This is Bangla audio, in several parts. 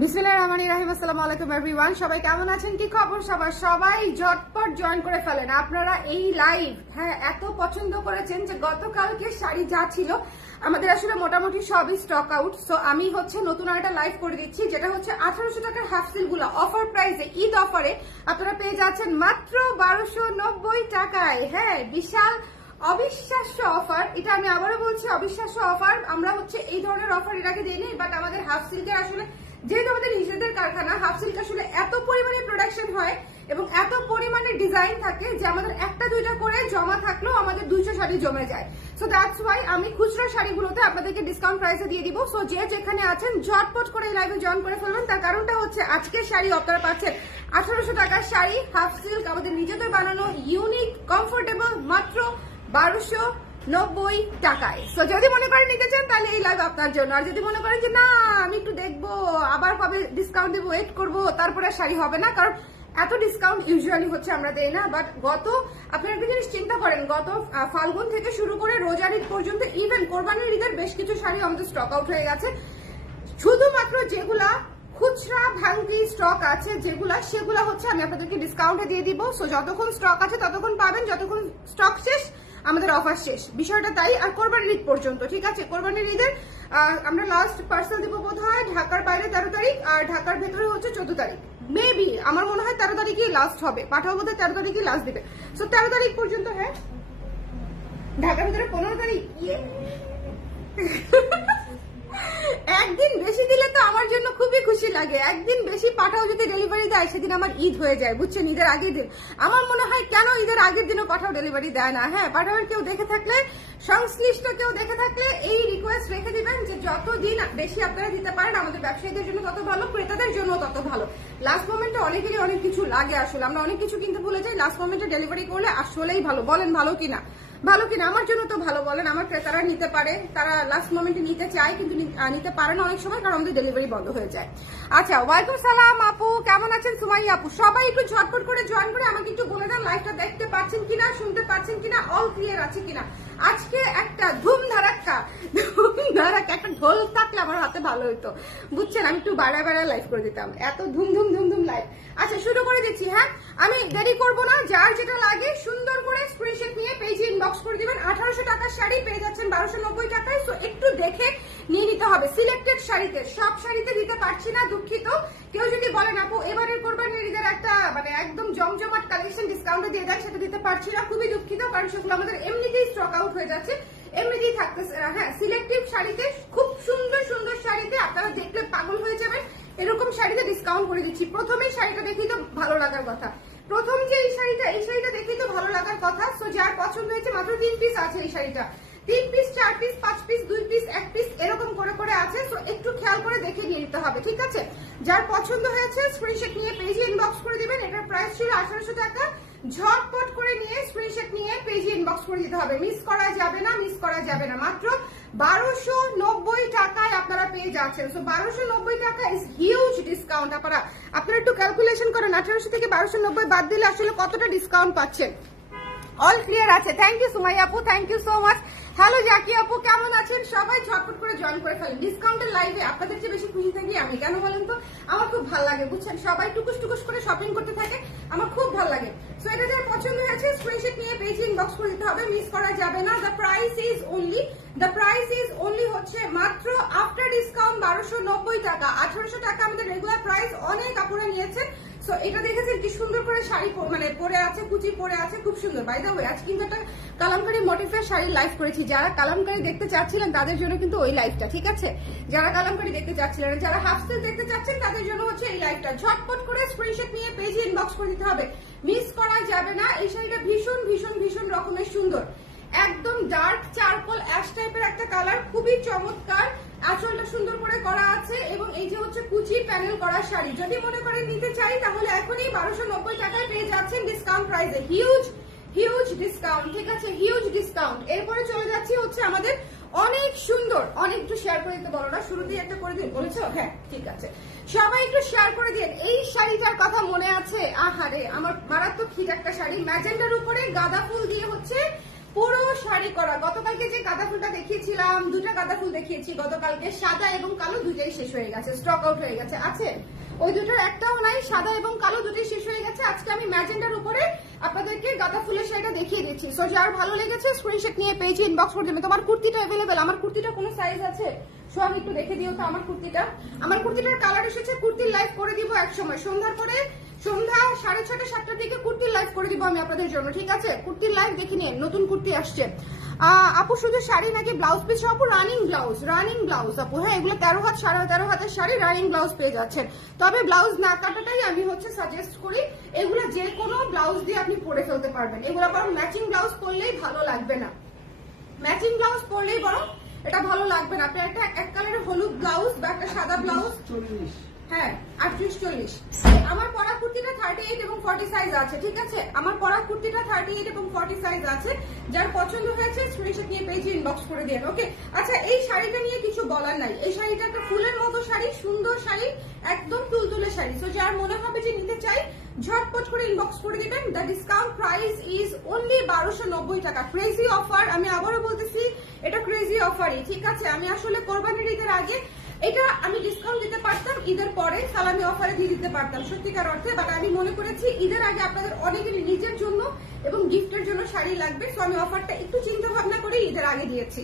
বিসমিল্লাহির রহমানির রহিম। আসসালামু আলাইকুম এভরিওয়ান, সবাই কেমন আছেন, কি খবর সবার? সবাই ঝটপট জয়েন করে ফেলেন আপনারা এই লাইভ। হ্যাঁ, এত পছন্দ করেছেন যে গতকালকে শাড়ি যা ছিল আমাদের আসলে মোটামুটি সবই স্টক আউট। সো আমি নতুন একটা লাইভ করে দিচ্ছি, যেটা হচ্ছে 1800 টাকার হাফ সিল গুলো অফার প্রাইসে, ঈদ অফারে আপনারা পেয়ে যাচ্ছেন মাত্র 1290 টাকায়। হ্যাঁ, বিশাল অবিশ্বাস্য অফার। এটা আমি আবারও বলছি, অবিশ্বাস্য অফার। আমরা এই ধরনের অফার এর আগে দিইনি, বাট আমাদের হাফ সিল্কের আসলে যেহেতু আমাদের নিজেদের কারখানা, হাফ সিল্ক আসলে এত পরিমাণে প্রোডাকশন হয় এবং এত পরিমাণে ডিজাইন থাকে যে আমাদের একটা দুইটা করে জমা থাকলেও আমাদের 200 শাড়ি জমে যায়। সো দ্যাটস ওয়াই আমি খুচরা শাড়িগুলোতে আপনাদেরকে ডিসকাউন্ট প্রাইসে দিয়ে দিব। সো যে যেখানে আছেন ঝটপট করে এই লাইভে জয়েন করে ফেলবেন। তার কারণটা হচ্ছে আজকের শাড়ি আপনারা পাচ্ছেন 1800 টাকার শাড়ি হাফ সিল্ক, আমাদের নিজেদের বানানো, ইউনিক, কমফোর্টেবল, মাত্র 1290 টাকায়। সো যদি মনে করেন নিতে চান তাহলে এই লাইভ আপনার জন্য। আর যদি মনে করেন যে না আমি একটু দেখবো, আবার কবে ডিসকাউন্ট দেবো, ওয়েট করবো, তারপরে শাড়ি হবে না, কারণ এত ডিসকাউন্ট ইউজুয়ালি আমরা দেই না। বাট আপনারা একটা জিনিস চিন্তা করেন, গত ফাল্গুন থেকে শুরু করে রোজার ঈদ পর্যন্ত, ইভেন কোরবানির ঈদের বেশ কিছু শাড়ি আমাদের স্টক আউট হয়ে গেছে। শুধুমাত্র যেগুলা খুচরা ভাঙ্গি স্টক আছে সেগুলা আমি আপনাদেরকে ডিসকাউন্টে দিয়ে দিব। সো যতক্ষণ স্টক আছে ততক্ষণ পাবেন, যতক্ষণ স্টক শেষ আমাদের অফার শেষ, বিষয়টা তাই। আর কোরবানির ঈদ পর্যন্ত, ঠিক আছে? কোরবানির ঈদের আমরা লাস্ট পার্সেল দিব বোধ হয় ঢাকার বাইরে 13 তারিখ, আর ঢাকার ভেতরে 14 তারিখ। মেবি আমার মনে হয় 13 তারিখই লাস্ট হবে, পাঠাবো বোধ হয় 13 তারিখই লাস্ট দিবে। সো 13 তারিখ পর্যন্ত। হ্যাঁ, ঢাকার ভেতরে 15 তারিখ। একদিন বেশি দিলে তো আমার জন্য খুবই খুশি লাগে। একদিন বেশি পাঠাও যদি ডেলিভারি দেয়, সেদিন আমার ঈদ হয়ে যায়, বুঝছেন? ঈদের আগের দিন আমার মনে হয় কেন ঈদের আগের দিনও পাঠাও ডেলিভারি দেয় না। হ্যাঁ, পাঠাওয়ার কেউ দেখে থাকলে, সংশ্লিষ্ট কেউ দেখে থাকলে এই রিকোয়েস্ট রেখে দিবেন যে যতদিন বেশি আপনারা দিতে পারেন আমাদের ব্যবসায়ীদের জন্য তত ভালো, ক্রেতাদের জন্য তত ভালো। লাস্ট মোমেন্টে অনেকেরই অনেক কিছু লাগে, আসলে আমরা অনেক কিছু কিনতে ভুলে যাই। লাস্ট মোমেন্টে ডেলিভারি করলে আসলেই ভালো। বলেন ভালো কিনা? ভালো কিনা? আমার জন্য তো ভালো। বলেন, আমার ক্রেতারা নিতে পারে, তারা লাস্ট মোমেন্টে নিতে চায় কিন্তু নিতে পারে না অনেক সময়, কারণ আমাদের ডেলিভারি বন্ধ হয়ে যায়। আচ্ছা, ওয়ালাইকুম সালাম আপু, কেমন আছেন? সুমাইয়া আপু, সবাই একটু ঝটপট করে জয়েন করে আমাকে একটু বলে দেন লাইভটা দেখতে পাচ্ছেন কিনা, শুনতে পাচ্ছেন কিনা, অল ক্লিয়ার আছে কিনা। আজকে একটা ধুম ধারাক্কা একটা ঢোল থাকলে আমার হাতে ভালো হইতো, বুঝছেন? আমি একটু বাড়ায় বাড়ায় লাইভ করে দিতাম, এত ধুম ধুম ধুম ধুম লাইভ। আচ্ছা, শুরু করে দিচ্ছি। হ্যাঁ, আমি দেরি করবো না, যার যেটা লাগে সুন্দর করে স্ক্রিনশট নিয়ে পেজে ইনবক্স করে দিবেন। 1800 টাকার শাড়ি পেয়ে যাচ্ছেন 1290 টাকায়। সো একটু দেখে নিয়ে নিতে হবে সিলেক্টেড শাড়িতে, সব শাড়িতে দিতে পারছি না, দুঃখিত। কেউ যদি বলেন আপু এবারের কোরবানির ঈদের একটা একদম জমজমাট কালেকশন ডিসকাউন্টে দিয়ে দেন, সেটা দিতে পারছি না, খুবই দুঃখিত, কারণ সেগুলো আমাদের এমনিতেই স্টক আউট হয়ে যাচ্ছে, এমনিতেই থাকতেছে। হ্যাঁ, সিলেক্টিভ শাড়িতে, খুব সুন্দর সুন্দর শাড়িতে আপনারা দেখলে পাগল হয়ে যাবেন, এরকম শাড়িতে ডিসকাউন্ট করে দিচ্ছি। প্রথমেই শাড়িটা দেখেই তো ভালো লাগার কথা, প্রথম যে এই শাড়িটা দেখেই তো ভালো লাগার কথা। সো যার পছন্দ হয়েছে, মাত্র 3 পিস আছে এই শাড়িটা, 3 piece, 4 piece, 5 piece, 2 piece, 1 piece, এরকম করে করে আছে। সো একটু খেয়াল করে দেখে নিয়ে নিতে হবে, ঠিক আছে? যার পছন্দ হয়েছে স্ক্রিনশট নিয়ে পেজে ইনবক্স করে দিবেন। এটার প্রাইস ছিল 1800 টাকা। ঝটপট করে নিয়ে স্ক্রিনশট নিয়ে পেজে ইনবক্স করে দিতে হবে, মিস করা যাবে না, মিস করা যাবে না। মাত্র 1290 টাকায় আপনারা পেয়ে যাচ্ছেন। সো 1290 টাকা ইজ হিউজ ডিসকাউন্ট। আপনারা একটু ক্যালকুলেশন করেন, 1800 থেকে 1290 বাদ দিলে আসলে কতটা ডিসকাউন্ট পাচ্ছেন। অল ক্লিয়ার আছে। থ্যাংক ইউ সুমাইয়া আপু, thank you so much. Hello Zaki আপু, কেমন আছেন? সবাই ঝটপট করে জয়েন করে ফেলেন। ডিসকাউন্টের লাইভে আপনাদের চেয়ে বেশি খুশি থাকি আমি, কেন বলেন তো? আমার খুব ভালো লাগে, বুঝছেন? সবাই টুকুস টুকুস করে শপিং করতে থাকে, আমার খুব ভালো লাগে। সো এটা যার পছন্দ হয়েছে স্ক্রিনশট নিয়ে পেজে ইনবক্স করে দিতে হবে, মিস করা যাবে না। দ্য প্রাইস ইজ অনলি হচ্ছে মাত্র আফটার ডিসকাউন্ট 1290 টাকা। 1800 টাকা আমাদের রেগুলার প্রাইস, অনেক আপুরা নিয়েছে। সো এটা দেখেছেন কি সুন্দর করে শাড়ি পরে আছে, কুচি পরে আছে, খুব সুন্দর। বাই দ্য ওয়ে, আজ কিন্তু একটা কালামকারী মোটিফের শাড়ি লাইভ করেছি। যারা কালামকারী দেখতে চাচ্ছিলেন তাদের জন্য কিন্তু ওই লাইভটা, ঠিক আছে? যারা কালামকারী দেখতে চাচ্ছিলেন, যারা হাফ সিল দেখতে চাচ্ছেন তাদের জন্য হচ্ছে এই লাইভটা। ঝটপট করে স্ক্রিনশট নিয়ে পেজে ইনবক্স করে দিতে হবে, মিস করা যাবে না। এই শাড়িটা ভীষণ ভীষণ ভীষণ রকমের সুন্দর, একদম ডার্ক চারকোল অ্যাশ টাইপের একটা কালার, খুবই চমৎকার। আঁচলটা সুন্দর করে করা আছে এবং এই যে হচ্ছে কুচি প্যানেল করা শাড়ি। যদি মনে করেন নিতে চাই তাহলে এখনই 1290 টাকায় পেয়ে যাচ্ছেন ডিসকাউন্ট প্রাইসে। হিউজ ডিসকাউন্ট, ঠিক আছে? Huge discount. এরপরে চলে যাচ্ছি হচ্ছে আমাদের অনেক সুন্দর, অনেক একটু শেয়ার করে দিতে বলো না, শুরুতেই একটা করে দিন বলেছো? হ্যাঁ, ঠিক আছে, সবাই একটু শেয়ার করে দিন। এই শাড়িটার কথা মনে আছে? আহারে, আমার মারাত্মক হিট একটা শাড়ি, ম্যাজেন্ডার উপরে গাঁদা ফুল দিয়ে হচ্ছে পুরো শাড়ি করা। গতকালকে যে গাঁদা ফুলটা দেখিয়েছিলাম, দুটো গাঁদা ফুল দেখিয়েছি গতকালকে, সাদা এবং কালো দুইটাই শেষ হয়ে গেছে, স্টক আউট হয়ে গেছে। আছে ওই দুটোর একটাও নাই, সাদা এবং কালো দুটোই শেষ হয়ে গেছে। আজকে আমি ম্যাজেন্ডার উপরে আপনাদেরকে গাঁদা ফুলের শাড়িটা দেখিয়ে দিচ্ছি। সো যার ভালো লেগেছে স্ক্রিনশট নিয়ে পেজে ইনবক্স করে দেবে। তোমার কুর্তিটা অ্যাভেলেবেল, আমার কুর্তিটা কোনো সাইজ আছে? সো আমি একটু দেখে দিও তো আমার কুর্তিটা। আমার কুর্তিটার কালার এসেছে, কুর্তির লাইভ করে দিব এক সময় সন্ধ্যার পরে, সন্ধ্যা 6:30 7টার দিকে কুর্তির লাইভ করে দিব আমি আপনাদের জন্য, ঠিক আছে? কুর্তির লাইভ দেখে নিন, নতুন কুর্তি আসছে। আপু শুধু শাড়ি নাকি ব্লাউজ পেয়েছে? আপু রানিং ব্লাউজ আপু, হ্যাঁ এগুলো 13 হাত 13.5 হাতের শাড়ি রানিং ব্লাউজ পেয়ে যাচ্ছেন। তবে ব্লাউজ না কাটাটাই আমি হচ্ছে সাজেস্ট করি, এগুলো যে কোনো ব্লাউজ দিয়ে আপনি পরে ফেলতে পারবেন। এগুলো বরং ম্যাচিং ব্লাউজ পরলেই ভালো লাগবে না, ম্যাচিং ব্লাউজ পরলেই বরং এটা ভালো লাগবে না। আপনি একটা এক কালারের হলুদ ব্লাউজ বা একটা সাদা ব্লাউজ, হ্যাঁ 38-40। আমার পরা কুর্তিটা 38 এবং 40 সাইজ আছে, ঠিক আছে? আমার পরা কুর্তিটা 38 এবং 40 সাইজ আছে। যার পছন্দ হয়েছে স্ক্রিনশট নিয়ে পেজে ইনবক্স করে দিন, ওকে? আচ্ছা, এই শাড়িটা নিয়ে কিছু বলার নাই। এই শাড়িটা একটা ফুলের মতো শাড়ি, সুন্দর শাড়ি, একদম তুলতুলে শাড়ি। সো যার মনে হবে যে নিতে চাই ঝটপট করে ইনবক্স করে দিবেন। The discount price is only 1290 টাকা। ক্রেজি অফার, আমি আবারও বলতেছি এটা ক্রেজি অফারই, ঠিক আছে? আমি আসলে কোরবানির ঈদের আগে এটা আমি ডিসকাউন্ট দিতে পারতাম, ঈদের পরে সালামি অফারে দিয়ে দিতে পারতাম সত্যিকার অর্থে, বাট আমি মনে করেছি ঈদের আগে আপনাদের অনেকের নিজের জন্য এবং গিফটের জন্য শাড়ি লাগবে। সো আমি অফারটা একটু চিন্তা ভাবনা করে ঈদের আগে দিয়েছি।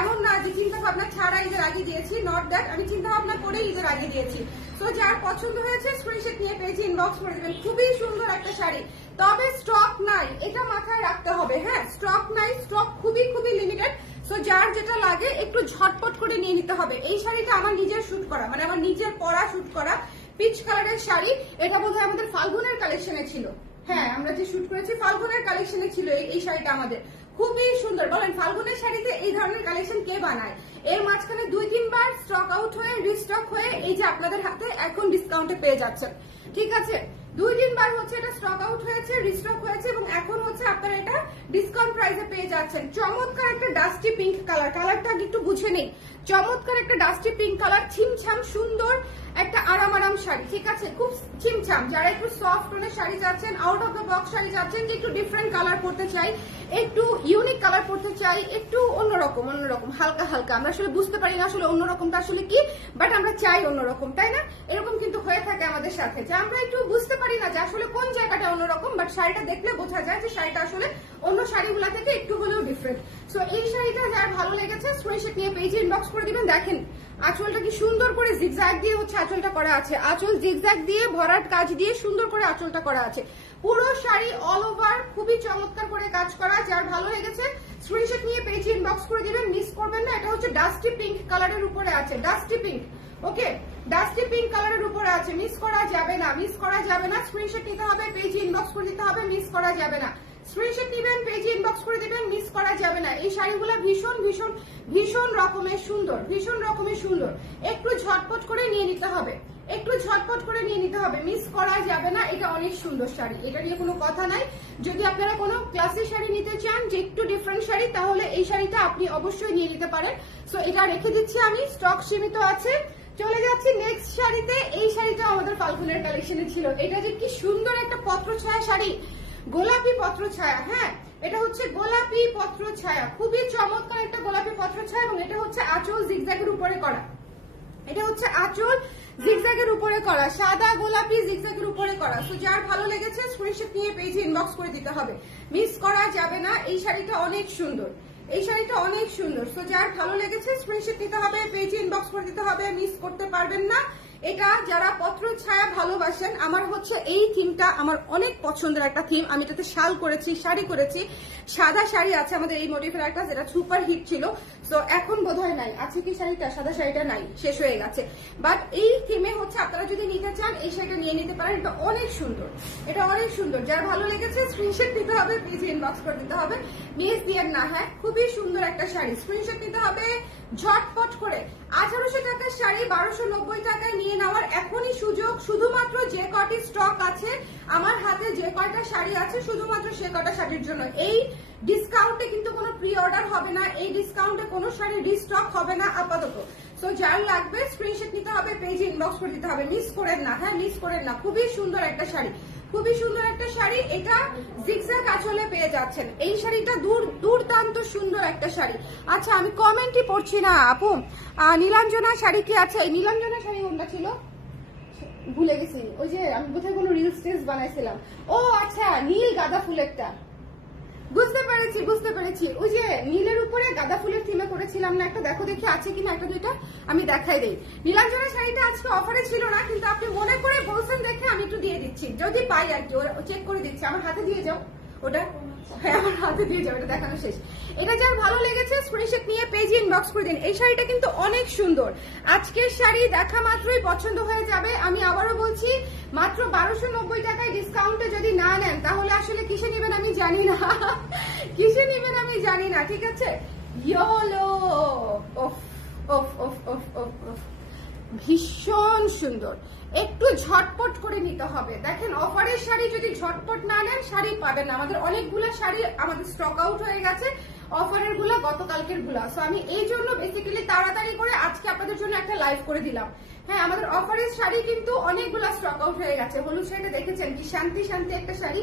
এমন না যে চিন্তা ভাবনা ছাড়া ঈদের আগে দিয়েছি, নট দ্যাট, আমি চিন্তা ভাবনা করে ঈদের আগে দিয়েছি। সো যার পছন্দ হয়েছে স্ক্রিনশট নিয়ে পেজে ইনবক্স করে দেবেন। খুবই সুন্দর একটা শাড়ি, তবে স্টক নাই, এটা মাথায় রাখতে হবে। হ্যাঁ, স্টক নাই, স্টক খুবই লিমিটেড। সো যার যেটা লাগে একটু ঝটপট করে নিয়ে নিতে হবে। এই শাড়িটা আমার নিজের শুট করা, মানে আমার নিজের পরা শুট করা পিচ কালারের শাড়ি। এটা বোধহয় আমাদের ফাল্গুনের কালেকশনে ছিল, হ্যাঁ আমরা যে শুট করেছি ফাল্গুনের কালেকশনে ছিল এই শাড়িটা আমাদের। খুবই সুন্দর। বলেন ফাল্গুনের শাড়িতে এই ধরনের কালেকশন কে বানায়? এর মাঝখানে 2-3 বার স্টক আউট হয়ে রিস্টক হয়ে এই যে আপনাদের হাতে এখন ডিসকাউন্টে পেয়ে যাচ্ছেন, ঠিক আছে? 2-3 বার হচ্ছে এটা স্টক আউট হয়েছে, রিস্টক হয়েছে এবং এখন হচ্ছে আপনারা এটা ডিসকাউন্ট প্রাইসে পেয়ে যাচ্ছেন। চমৎকার একটা ডাস্টি পিঙ্ক কালার, কালারটা একটু বুঝে নেই। চমৎকার একটা ডাস্টি পিঙ্ক কালার, ছিমছাম সুন্দর একটা আরাম শাড়ি, ঠিক আছে? খুব ছিমছাম। যারা একটু সফট টোনের শাড়ি চাচ্ছেন, out of the box sari চাচ্ছেন, যে একটু ডিফারেন্ট কালার পড়তে চাই, একটু ইউনিক কালার পড়তে চাই, একটু অন্যরকম হালকা। আমরা আসলে বুঝতে পারি না আসলে অন্যরকমটা আসলে কি, বাট আমরা চাই অন্যরকম, তাই না? এরকম কিন্তু হয়ে থাকে আমাদের সাথে, যে আমরা একটু বুঝতে পারি না যে আসলে কোন জায়গাটা অন্যরকম, বাট শাড়িটা দেখলে বোঝা যায় যে শাড়িটা আসলে অন্য শাড়িগুলা থেকে একটু হলেও ডিফারেন্ট। সো এই শাড়িটা যার ভালো লেগেছে স্ক্রিনশট নিয়ে পেজে ইনবক্স করে দিবেন। দেখেন আঁচলটা কি সুন্দর করে জিগজ্যাগ দিয়ে হচ্ছে আঁচলটা করা আছে, আঁচল জিগজ্যাগ দিয়ে ভরাট কাজ দিয়ে সুন্দর করে আঁচলটা করা আছে। পুরো শাড়ি অল ওভার খুবই চমৎকার করে কাজ করা। যার ভালো লেগেছে স্ক্রিনশট নিয়ে পেজে ইনবক্স করে দিবেন, মিস করবেন না। এটা হচ্ছে ডাস্টি পিঙ্ক কালারের উপরে আছে, ডাস্টি পিঙ্ক, ওকে? ডাস্টি পিঙ্ক কালারের উপরে আছে, মিস করা যাবে না। স্ক্রিনশট নিতে হবে, পেজে ইনবক্স করে দিতে হবে, মিস করা যাবে না। স্ক্রিনশট নিবেন, পেজে ইনবক্স করে দিবেন, মিস করা যাবে না। এই শাড়িগুলো ভীষণ রকমের সুন্দর। একটু ঝটপট করে নিয়ে নিতে হবে, মিস করা যাবে না। এটা অনেক সুন্দর শাড়ি, এটা নিয়ে কোনো কথা নাই। যদি আপনারা কোনো ক্লাসি শাড়ি নিতে চান, যে একটু ডিফারেন্ট শাড়ি, তাহলে এই শাড়িটা আপনি অবশ্যই নিয়ে নিতে পারেন। সো এটা রেখে দিচ্ছি আমি, স্টক সীমিত আছে। চলে যাচ্ছি নেক্সট শাড়িতে। এই শাড়িটা আমাদের ফাল্গুনের কালেকশনে ছিল। এটা যে কি সুন্দর একটা পত্রছায়া শাড়ি, গোলাপি পত্রছায়া। হ্যাঁ, এটা হচ্ছে গোলাপি পত্রছায়া, খুবই চমৎকার একটা গোলাপি পত্রছায়া। এবং এটা হচ্ছে আঁচল জিগজ্যাগের উপরে করা, সাদা গোলাপি জিগজ্যাগের উপরে করা। সো যার ভালো লেগেছে স্ক্রিনশট নিয়ে পেজে ইনবক্স করে দিতে হবে, মিস করা যাবে না। এই শাড়িটা অনেক সুন্দর। সো যার ভালো লেগেছে স্ক্রিনশট নিতে হবে, পেজে ইনবক্স করে দিতে হবে, মিস করতে পারবেন না। এটা যারা পত্র ছায়া ভালোবাসেন, আমার হচ্ছে এই থিমটা আমার অনেক পছন্দের একটা থিম। আমি এটাতে শাল করেছি, শাড়ি করেছি, সাদা শাড়ি আছে আমাদের এই মোটিভের একটা, যেটা সুপার হিট ছিল। তো এখন বোধহয় নাই, আছে কি শাড়িটা? সাদা শাড়িটা নাই, শেষ হয়ে গেছে। বাট এই থিমে হচ্ছে আপনারা যদি নিতে চান এই শাড়িটা নিয়ে নিতে পারেন। এটা অনেক সুন্দর। যার ভালো লেগেছে স্ক্রিনশট নিতে হবে, পেজে ইনবক্স করে দিতে হবে, মিস দিয়েন না। হ্যাঁ, খুবই সুন্দর একটা শাড়ি, স্ক্রিনশট নিতে হবে ঝটপট করে। 1800 টাকার শাড়ি 1290 টাকায় নিয়ে নেওয়ার এখনই সুযোগ। শুধুমাত্র যে কটি স্টক আছে আমার হাতে, যে কয়টা শাড়ি আছে, শুধুমাত্র সে কটা শাড়ির জন্য। এই ডিসকাউন্টে কিন্তু কোনো প্রি অর্ডার হবে না, এই ডিসকাউন্টে কোনো শাড়ি রিস্টক হবে না আপাতত। সো যার লাগবে স্ক্রিনশট নিতে হবে, পেজে ইনবক্স করে দিতে হবে, মিস করেন না। হ্যাঁ, মিস করেন না। খুবই সুন্দর একটা শাড়ি, খুবই সুন্দর একটা শাড়ি, এটা জিগজ্যাগ আঁচলে পেয়ে যাচ্ছেন। এই শাড়িটা দুর্দান্ত সুন্দর একটা শাড়ি। আচ্ছা আমি কমেন্টই পড়ছি না আপু, নীলাঞ্জনা শাড়ি কি আছে? নীলাঞ্জনা শাড়ি কোনটা ছিল ভুলে গেছি, ওই যে আমি কোথায় কোনো রিলস টিলস বানাইছিলাম। ও আচ্ছা, নীল গাঁদা ফুলেরটা, বুঝতে পেরেছি। ওই যে নীলের উপরে গাঁদা ফুলের থিমে করেছিলাম না একটা, দেখো দেখি আছে কিনা একটা দুইটা, আমি দেখাই দেই। নীলাঞ্জনা শাড়িটা আজকে অফারে ছিল না, কিন্তু আপনি মনে করে বলছেন দেখে আমি একটু দিয়ে দিচ্ছি, যদি পাই আর কি, চেক করে দিচ্ছি। আমার হাতে দিয়ে যাও ওটা, হ্যাঁ আমার হাতে দিয়ে যাও, এটা দেখানো শেষ। এটা যার ভালো লেগেছে স্ক্রিনশট নিয়ে পেজে ইনবক্স করে দিন। এই শাড়িটা কিন্তু অনেক সুন্দর, আজকের শাড়ি দেখা মাত্রই পছন্দ হয়ে যাবে। আমি আবারও বলছি, মাত্র 1290 টাকায় ডিসকাউন্টে যদি না নেন তাহলে আসলে কিসে নেবেন আমি জানি না, কিসে নেবেন আমি জানি না, ঠিক আছে। ইয়োলো ওফ ওফ ওফ ওফ ওফ ওফ, ভীষণ সুন্দর, একটু ঝটপট করে নিতে হবে। দেখেন অফারের শাড়ি যদি ঝটপট না নেন শাড়ি পাবেন না। আমাদের অনেকগুলো শাড়ি আমাদের স্টক আউট হয়ে গেছে, অফারের গুলা গতকালকের গুলা। সো আমি এই জন্য বেসিক্যালি তাড়াতাড়ি করে আজকে আপনাদের জন্য একটা লাইভ করে দিলাম। হ্যাঁ আমাদের অফারের শাড়ি কিন্তু অনেকগুলা স্টক আউট হয়ে গেছে। হলুদ শাড়িটা দেখেছেন কি শান্তি শান্তি একটা শাড়ি,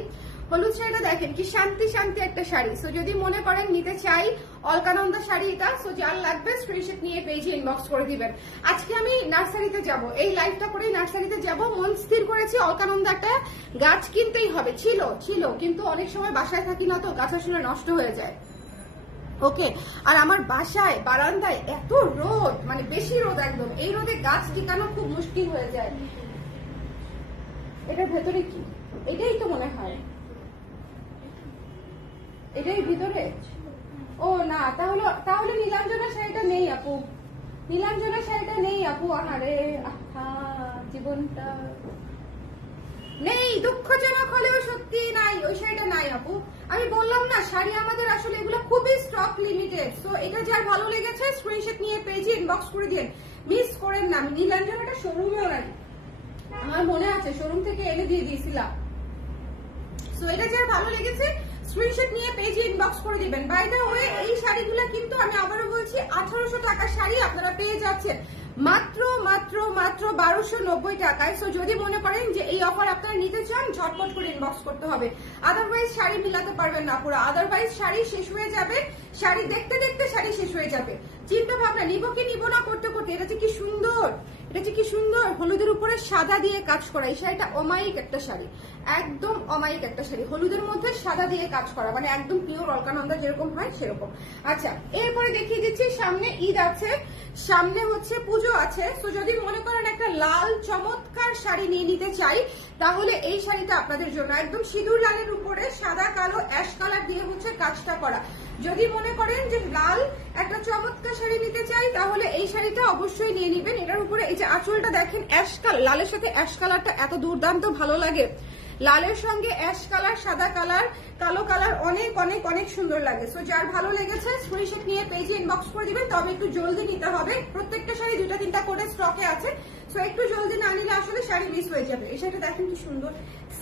হলুদ শাড়িটা দেখেন কি শান্তি শান্তি একটা শাড়ি। সো যদি মনে করেন নিতে চাই অলকানন্দা শাড়িটা, সো যার লাগবে স্ক্রিনশট নিয়ে পেজে ইনবক্স করে দিবেন। আজকে আমি নার্সারিতে যাব, এই লাইভটা করেই নার্সারিতে যাব। মন স্থির করেছি অলকানন্দা একটা গাছ কিনতেই হবে। ছিল কিন্তু অনেক সময় বাসায় থাকি না তো, গাছ আসলে নষ্ট হয়ে যায়। ওকে, আর আমার বাসায় বারান্দায় এত রোদ, মানে বেশি রোদ একদম, এই রোদে গাছ টিকানো খুব মুশকিল হয়ে যায়। এটার ভেতরে কি? এটাই তো মনে হয়, এটাই ভিতরে। ও না, তাহলে নীলাঞ্জনা শাড়িটা নেই আপু, নীলাঞ্জনা শাড়িটা নেই আপু। আহারে আহা, জীবনটা নেই, দুঃখজনক হলেও সত্যি নাই, ওই শাড়িটা নাই আপু। আমি বললাম না শাড়ি আমাদের আসলে এগুলো খুবই স্টক লিমিটেড। সো এটা যার ভালো লেগেছে স্ক্রিনশট নিয়ে পেজে ইনবক্স করে দিন, মিস করেন না। আমি নীলাঞ্জনাটা শোরুমেও নাই, আমার মনে আছে শোরুম থেকে এনে দিয়ে দিয়েছিলাম। সো এটা যার ভালো লেগেছে স্ক্রিনশট নিয়ে পেজে ইনবক্স করে দিবেন। বাই দ্য ওয়ে এই শাড়িগুলো কিন্তু আমি আবারও বলছি 1800 টাকার শাড়ি আপনারা পেয়ে যাচ্ছেন মাত্র মাত্র মাত্র 1290 টাকায়। সো যদি মনে করেন যে এই অফার আপনারা নিতে চান ঝটপট করে ইনবক্স করতে হবে, আদারওয়াইজ শাড়ি মিলাতে পারবেন না পুরো, আদারওয়াইজ শাড়ি শেষ হয়ে যাবে, শাড়ি দেখতে দেখতে শাড়ি শেষ হয়ে যাবে। চিন্তা ভাবনা নিব কি নিব না করতে করতে, এটা যে কি সুন্দর, এটা যে কি সুন্দর, হলুদের উপরে সাদা দিয়ে কাজ করা। এই শাড়িটা অমায়িক একটা শাড়ি, একদম অমায়িক একটা শাড়ি, হলুদের মধ্যে সাদা দিয়ে কাজ করা, মানে একদম পিওর অলকানন্দা যেরকম হয় সেরকম। আচ্ছা এরপরে দেখিয়ে দিচ্ছি, সামনে ঈদ আছে, সামনে হচ্ছে পুজো আছে। তো যদি মনে করেন একটা লাল চমৎকার শাড়ি নিয়ে নিতে চাই তাহলে এই শাড়িটা আপনাদের জন্য, একদম সিঁদুর লালের উপরে সাদা কালো অ্যাশ কালার দিয়ে হচ্ছে কাজটা করা। যদি মনে করেন যে লাল একটা চমৎকার শাড়ি নিতে চাই তাহলে এই শাড়িটা অবশ্যই নিয়ে নিবেন। এটার উপরে এই যে আঁচলটা দেখেন অ্যাশ কালার, লালের সাথে অ্যাশ কালারটা এত দুর্দান্ত ভালো লাগে, লালের সঙ্গে অ্যাশ কালার, সাদা কালার, কালো কালার অনেক অনেক অনেক সুন্দর লাগে। সো যার ভালো লেগেছে স্ক্রিনশট নিয়ে পেজে ইনবক্স করে দিবেন, তবে একটু জলদি নিতে হবে, প্রত্যেকটা শাড়ি 2-3টা করে স্টকে আছে। সো একটু জলদি না নিলে আসলে শাড়ি মিস হয়ে যাবে। এই শাড়িটা দেখেন কি সুন্দর,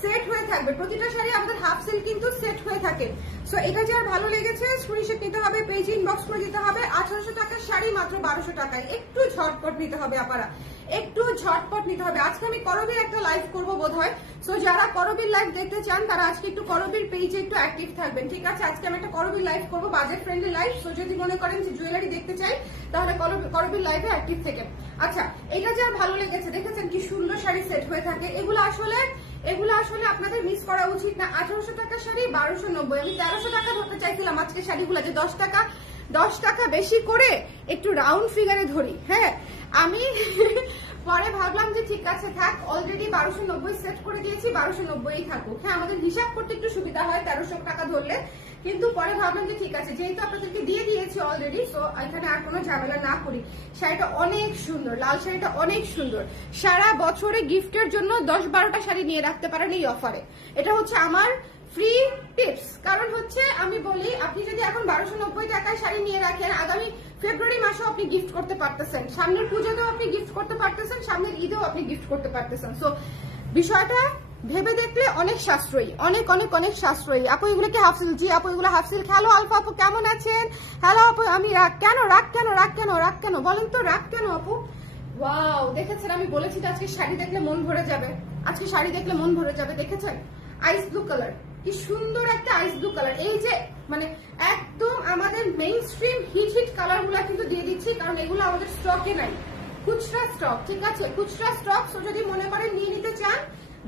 সেট হয়ে থাকবে, প্রতিটা শাড়ি আমাদের হাফ সিল কিন্তু সেট হয়ে থাকে। সো এটা যার ভালো লেগেছে স্ক্রিনশট নিতে হবে, পেজে ইনবক্স করে দিতে হবে। 1800 টাকার শাড়ি মাত্র 1200 টাকায়, একটু ঝটপট নিতে হবে আপনারা, একটু ঝটপট নিতে হবে। আজকে আমি করবীর একটা লাইভ করবো বোধ হয়, সো যারা করবীর লাইভ দেখতে চান তারা আজকে একটু করবীর পেজে একটু অ্যাক্টিভ থাকবেন, ঠিক আছে। আজকে আমি একটা করবীর লাইভ করবো, বাজেট ফ্রেন্ডলি লাইভ। সো যদি মনে করেন যে জুয়েলারি দেখতে চাই তাহলে করবীর লাইভে অ্যাক্টিভ থেকে। আচ্ছা এটা যার ভালো লেগেছে, দেখেছেন কি সুন্দর শাড়ি সেট হয়ে থাকে, এগুলো আসলে আপনাদের মিস করা উচিত না। 1800 টাকার শাড়ি 1290, আমি 1300 টাকা ধরতে চাইছিলাম আজকে শাড়িগুলো, যে 10 টাকা বেশি করে একটু রাউন্ড ফিগারে ধরি। হ্যাঁ আমি পরে ভাবলাম যে ঠিক আছে থাক, অলরেডি 1290 সেট করে দিয়েছি, 1290ই থাকুক। হ্যাঁ আমাদের হিসাব করতে একটু সুবিধা হয় 1300 টাকা ধরলে, কিন্তু পরে ভাবলাম যে ঠিক আছে যেহেতু আপনাদেরকে দিয়ে দিয়েছি অলরেডি, সো এখানে আর কোনো ঝামেলা না করি। শাড়িটা অনেক সুন্দর, লাল শাড়িটা অনেক সুন্দর, সারা বছরে গিফটের জন্য 10-12টা শাড়ি নিয়ে রাখতে পারেন এই অফারে। এটা হচ্ছে আমার ফ্রি টিপস, কারণ হচ্ছে আমি বলি আপনি যদি এখন 1290 টাকায় শাড়ি নিয়ে রাখেন, আগামী ফেব্রুয়ারি মাসেও আপনি গিফট করতে পারতেছেন, সামনের পুজোতেও আপনি গিফট করতে পারতেছেন, সামনের ঈদেও আপনি গিফট করতে পারতেছেন। সো বিষয়টা ভেবে দেখলে অনেক সাশ্রয়ী, অনেক অনেক অনেক সাশ্রয়ী। আপু এগুলোকে হাফসিল? জি আপু এগুলো হাফসিল। হ্যালো আলফা আপু কেমন আছেন? হ্যালো আপু, আমি রাগ কেন বলেন তো, রাগ কেন আপু? ওয়াও দেখেছেন, আমি বলেছি আজকে শাড়ি দেখলে মন ভরে যাবে, আজকে শাড়ি দেখলে মন ভরে যাবে, দেখেছেন। আইস ব্লু কালার, কি সুন্দর একটা আইস ব্লু কালার। এই যে মানে একদম আমাদের মেইন স্ট্রিম হিট কালার গুলা কিন্তু দিয়ে দিচ্ছি, কারণ এগুলো আমাদের স্টকে নাই, খুচরা স্টক, ঠিক আছে, খুচরা স্টক। সো যদি মনে করেন নিয়ে নিতে চান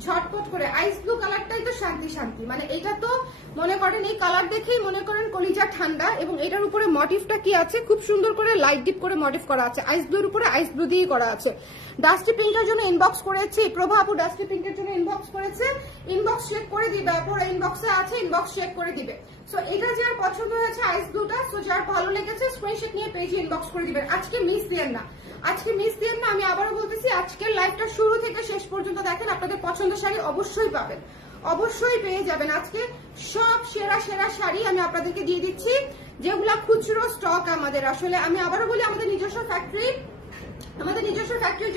ঝটপট করে, আইস ব্লু কালারটাই তো শান্তি শান্তি, মানে এটা তো মনে করেন এই কালার দেখেই মনে করেন কলিজা ঠান্ডা। এবং এটার উপরে মোটিভটা কি আছে, খুব সুন্দর করে লাইট ডিপ করে মোটিভ করা আছে, আইস ব্লুর উপরে আইস ব্লু দিয়ে করা আছে। ডাস্টি পিঙ্কের জন্য ইনবক্স করেছি, প্রভা আপু ডাস্টি পিঙ্কের জন্য ইনবক্স করেছে, ইনবক্স চেক করে দিবে, পুরো ইনবক্সে আছে, ইনবক্স চেক করে দিবে। সো এটা যার পছন্দ হয়েছে আইস ব্লুটা, সো যার ভালো লেগেছে স্ক্রিনশট নিয়ে পেজে ইনবক্স করে দিবেন। আজকে মিস দিয়েন না, আজকে মিস দিয়েন না। আমি আবারও বলতেছি, আজকের লাইভটা শুরু থেকে শেষ পর্যন্ত দেখেন, আপনাদের পছন্দের শাড়ি অবশ্যই পাবেন, অবশ্যই পেয়ে যাবেন। আজকে সব সেরা সেরা শাড়ি আমি আপনাদেরকে দিয়ে দিচ্ছি, যেগুলা খুচরো স্টক আমাদের। আসলে আমি আবারও বলি, আমাদের নিজস্ব ফ্যাক্টরি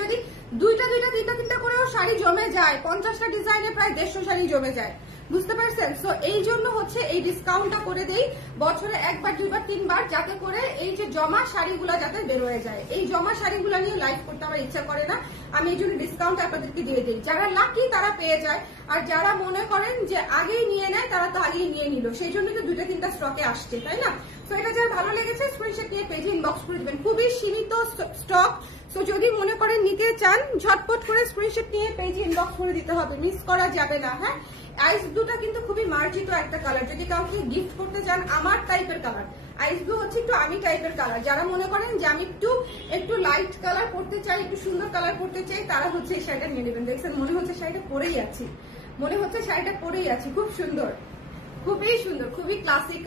যদি দুইটা তিনটা করেও শাড়ি জমে যায়, 50টা ডিজাইনে প্রায় 150 শাড়ি জমে যায়, বুঝতে পারছেন। সো এই জন্য হচ্ছে এই ডিসকাউন্টটা করে দেই বছরে একবার দুইবার তিনবার, যাতে করে এই যে জমা শাড়িগুলা যাতে বের হয়ে যায়। এই জমা শাড়িগুলা নিয়ে লাইভ করতে আমার ইচ্ছা করে না, আমি এই জন্য ডিসকাউন্ট আপনাদেরকে দিয়ে দিই। যারা লাকি তারা পেয়ে যায়, আর যারা মনে করেন যে আগেই নিয়ে নেয় তারা তো আগেই নিয়ে নিল, সেই জন্য তো দুইটা তিনটা স্টকে আসছে, তাই না। তো এটা যার ভালো লেগেছে স্ক্রিনশট নিয়ে পেজে ইনবক্স করে দিবেন, খুবই সীমিত স্টক। সো যদি মনে করেন নিতে চান ঝটপট করে স্ক্রিনশট নিয়ে পেজে ইনবক্স করে দিতে হবে, মিস করা যাবে না। হ্যাঁ, আইস ব্লুটা কিন্তু খুবই মার্জিত একটা কালার, যদি কাউকে গিফট করতে চান আমার টাইপের কালার। আইস ব্লু হচ্ছে একটু আমি টাইপের কালার, যারা মনে করেন যে আমি একটু লাইট কালার পড়তে চাই, একটু সুন্দর কালার পড়তে চাই, তারা হচ্ছে এই শাড়িটা নিয়ে নেবেন। দেখছেন, মনে হচ্ছে শাড়িটা পরেই আছি, খুব সুন্দর, খুবই সুন্দর, খুবই ক্লাসিক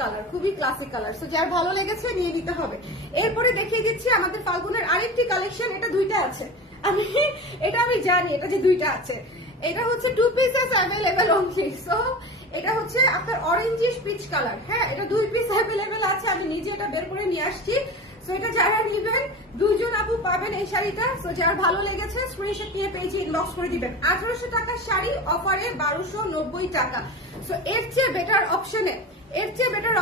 কালার। সো যার ভালো লেগেছে নিয়ে নিতে হবে। এরপরে দেখিয়ে দিচ্ছি আমাদের ফাল্গুনের আরেকটি কালেকশন, এটা দুইটা আছে, আমি জানি এটা যে দুইটা আছে, এটা হচ্ছে 2 পিসেস অ্যাভেলেবেল অনলি। সো এটা হচ্ছে আপনার অরেঞ্জিশ পিচ কালার, হ্যাঁ, এটা 2 পিস অ্যাভেলেবেল আছে, আমি নিজে এটা বের করে নিয়ে আসছি। সো এটা যারা নিবেন 2 জন আপু পাবেন এই শাড়িটা। সো যার ভালো লেগেছে স্ক্রিনশট নিয়ে পেজে ইনবক্স করে দিবেন। 1800 টাকার শাড়ি অফারে 1290 টাকা। সো এর চেয়ে বেটার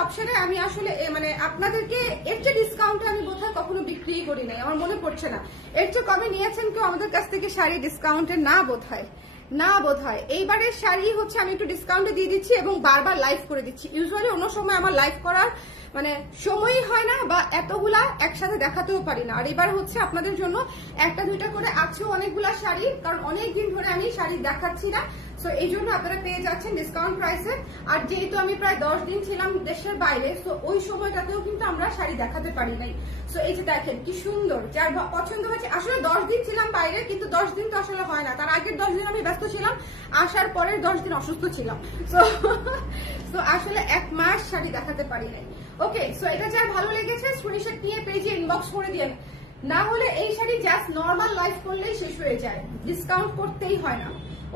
অপশনে আমি আসলে মানে আপনাদেরকে এর চেয়ে ডিসকাউন্টে আমি বোধহয় কখনো বিক্রি করি নাই, আমার মনে পড়ছে না এর চেয়ে কমে নিয়েছেন কেউ আমাদের কাছ থেকে শাড়ি ডিসকাউন্টে, না বোধহয় এইবারের শাড়ি হচ্ছে আমি একটু ডিসকাউন্টে দিয়ে দিচ্ছি এবং বারবার লাইভ করে দিচ্ছি। ইউজুয়ালি অন্য সময় আমার লাইভ করার মানে সময়ই হয় না, বা এতগুলা একসাথে দেখাতেও পারি না। আর এবার হচ্ছে আপনাদের জন্য একটা দুইটা করে আছে অনেকগুলা শাড়ি, কারণ অনেকদিন ধরে আমি শাড়ি দেখাচ্ছি না। সো এই জন্য আপনারা পেয়ে যাচ্ছেন ডিসকাউন্ট প্রাইসে। আর যেহেতু আমি প্রায় 10 দিন ছিলাম দেশের বাইরে, সো ওই সময়টাতেও কিন্তু আমরা শাড়ি দেখাতে পারি নাই। সো এই যে দেখেন কি সুন্দর, যার পছন্দ হয়েছে। আসলে 10 দিন ছিলাম বাইরে, কিন্তু 10 দিন তো আসলে হয় না, তার আগের 10 দিন আমি ব্যস্ত ছিলাম, আসার পরের 10 দিন অসুস্থ ছিলাম। সো আসলে 1 মাস শাড়ি দেখাতে পারি নাই। ওকে, সো এটা যার ভালো লেগেছে স্ক্রিনশট নিয়ে পেজে ইনবক্স করে দিন, না হলে এই শাড়ি জাস্ট নর্মাল লাইভ করলেই শেষ হয়ে যায়, ডিসকাউন্ট করতেই হয় না।